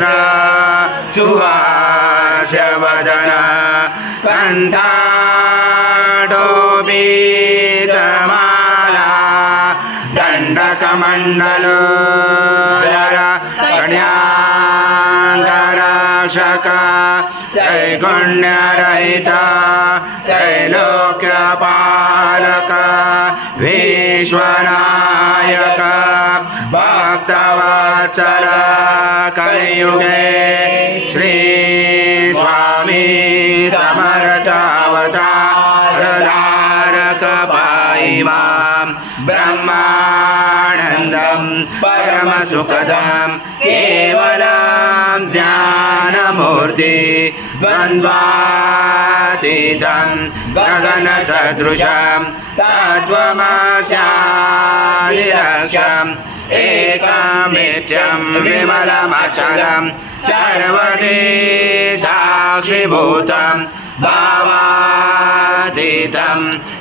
नेत्र सुहास्यवदन कंठाटोपी समाला दंडकमंडलोदर कन्याकराशक त्रैगुण्यरहिता त्रैलोक्यपालक विश्वनायक भक्तवत्सल कलियुगे श्री स्वामी समर्थावतारधारक पाहि मां ब्रह्मानन्दं परमसुखदं केवलं ज्ञानमूर्ति द्वन्द्वातीतं गगनसदृशं तत्त्वमस्यादिलक्ष्यम् एकमेत्यं विमलमचलं सर्वदेशाश्रीभूतं भावातीतं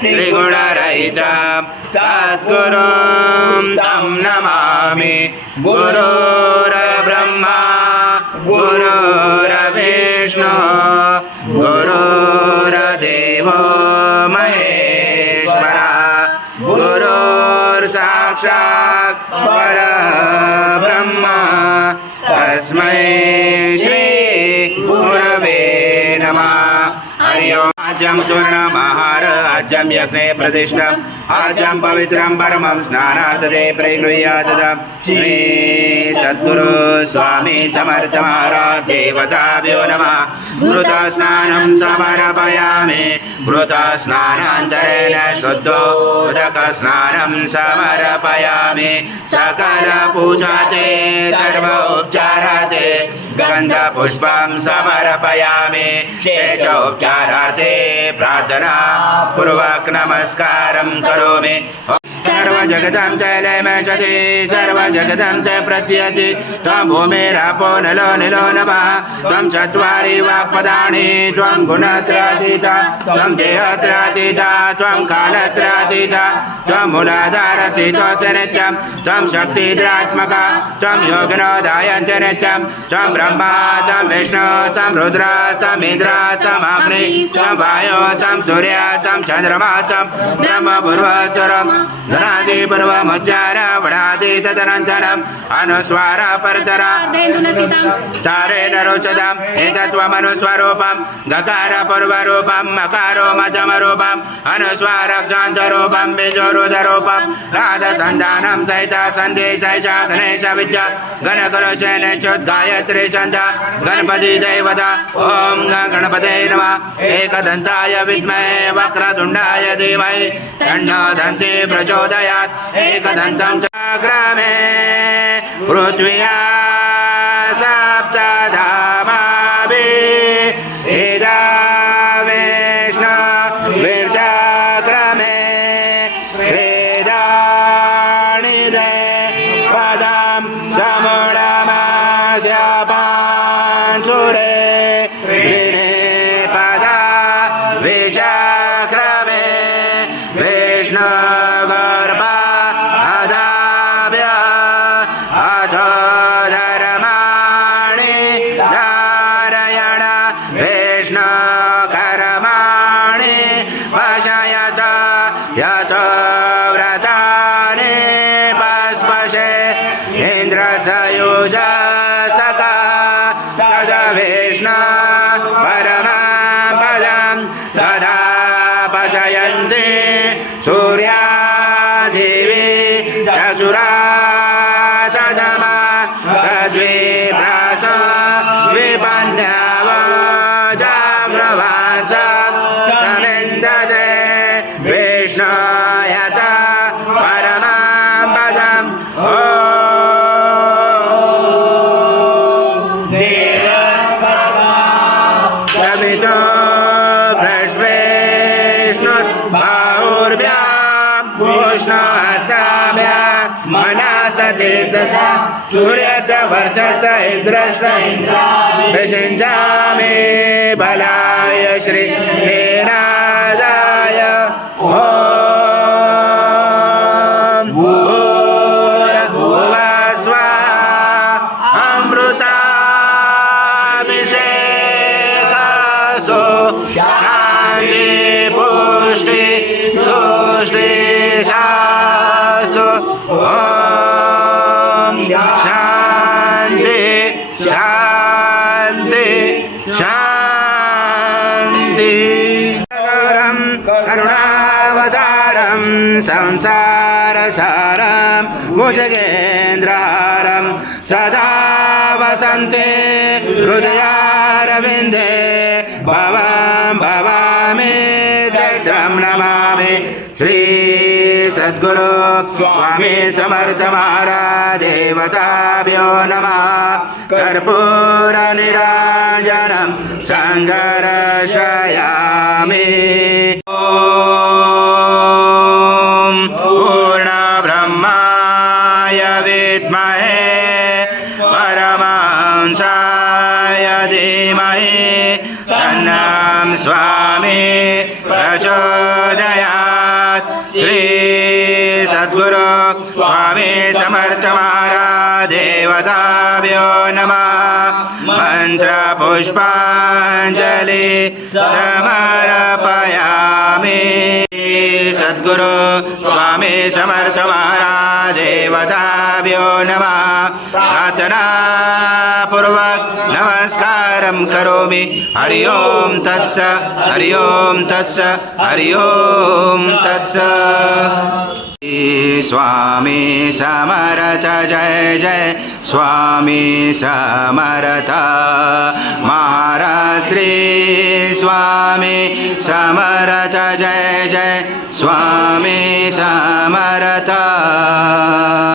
त्रिगुणरहितं सद्गुरुं तं नमामि गुरुर्ब्रह्मा गुरुर्विष्णु गुरुर्देवो महेश्वरः गुरुर्साक्षात् परब्रह्म तस्मै श्री गुरवे नमः। हरि ओम्। आज्यं स्वर्णमहार आज्यं यज्ञे प्रतिष्ठम् आज्यं पवित्रं परमं स्नानार्थे प्रगृह्यात् श्री सद्गुरु स्वामी समर्थ महाराज देवताभ्यो नमः। घृतस्नानं समर्पयामि घृतस्नानान्तरेण शुद्धोदकस्नानं समर्पयामि सकलपूजाते सर्वोपचाराते गन्धपुष्पं समर्पयामि शेषोपचारार्थे प्रार्थना पूर्वक नमस्कारं करोमि। सर्वजगतं तैलमशति सर्वजगतं ते प्रत्यति त्वं भूमिरापो नलो निलो नमः त्वं चत्वारि वाक्पदानि त्वं गुणत्रयातीता त्वं देहत्रयातीता त्वं कालत्रयातीता त्वं मूलाधारसि त्वस्य नित्यं त्वं शक्तित्रात्मका त्वं योगिनो दायन्ति नित्यं त्वं ब्रह्मा त्वं विष्णु त्वं रुद्र त्वं इन्द्र त्वं अग्नि त्वं वायुः त्वं सूर्यः त्वं चन्द्रमा त्वं ब्रह्मपूर्वस्वरम् धनादि पूर्वमुच्चार वडादि तदनन्तरम् अनुस्वार परतरा तारेण रोचतम् एतत्त्वमनुस्वरूपं गकार पूर्वरूपं मकारो मध्यमरूपम् अनुस्वार क्षान्तरूपं बीजोरुधरूपं नादसन्धानं सहित सन्देशैष गणेश विद्या गणकलुषेण गायत्री छन्द गणपति देवता ॐ गणपते नमः। एकदन्ताय विद्महे वक्रतुण्डाय धीमहि तन्नो दन्ति प्रचोदयात्। एकदन्तं चक्रमे पृथ्व्या सप्तधामाभिः इदा विष्णु वीर्चक्रमे क्रीडाणि दे पदं समुडमास्य पांशुरे त्रीणि पदा विचक्रमे विष्णु सूर्यस्य वर्चस्य इन्द्रस्य विषिञ्चामि बलाय श्री सेनादाय ॐ भूर्भुवः स्वः अमृता शांति शांति। करुणावतारं संसारसारं भुजगेन्द्रहारं सदा वसन्ते हृदयारविन्दे भवं भवामि चैत्रं नमामि। श्री सद्गुरु स्वामी समर्थ महाराज देवताभ्यो नमः। कर्पूर निराजनं सङ्गर्षयामि। ॐ पूर्ण ब्रह्माय विद्महे परमहंसाय धीमहि तन्नं स्वामी प्रचोदयात्। श्री सद्गुरु स्वामी समर्थ महाराज देवताभ्यो नमः। मंत्र पुष्पांजलि समर्पयामि। सद्गुरु स्वामी समर्थ महाराज देवताभ्यो नमः। प्रार्थना पूर्वक नमस्कारं करोमि। हरि ओम तत्स हरि ओम तत्स हरि ओम तत्स। स्वामी समर्थ जय जय स्वामी समर्थ महाराज। श्री स्वामी समर्थ जय जय स्वामी समर्थ।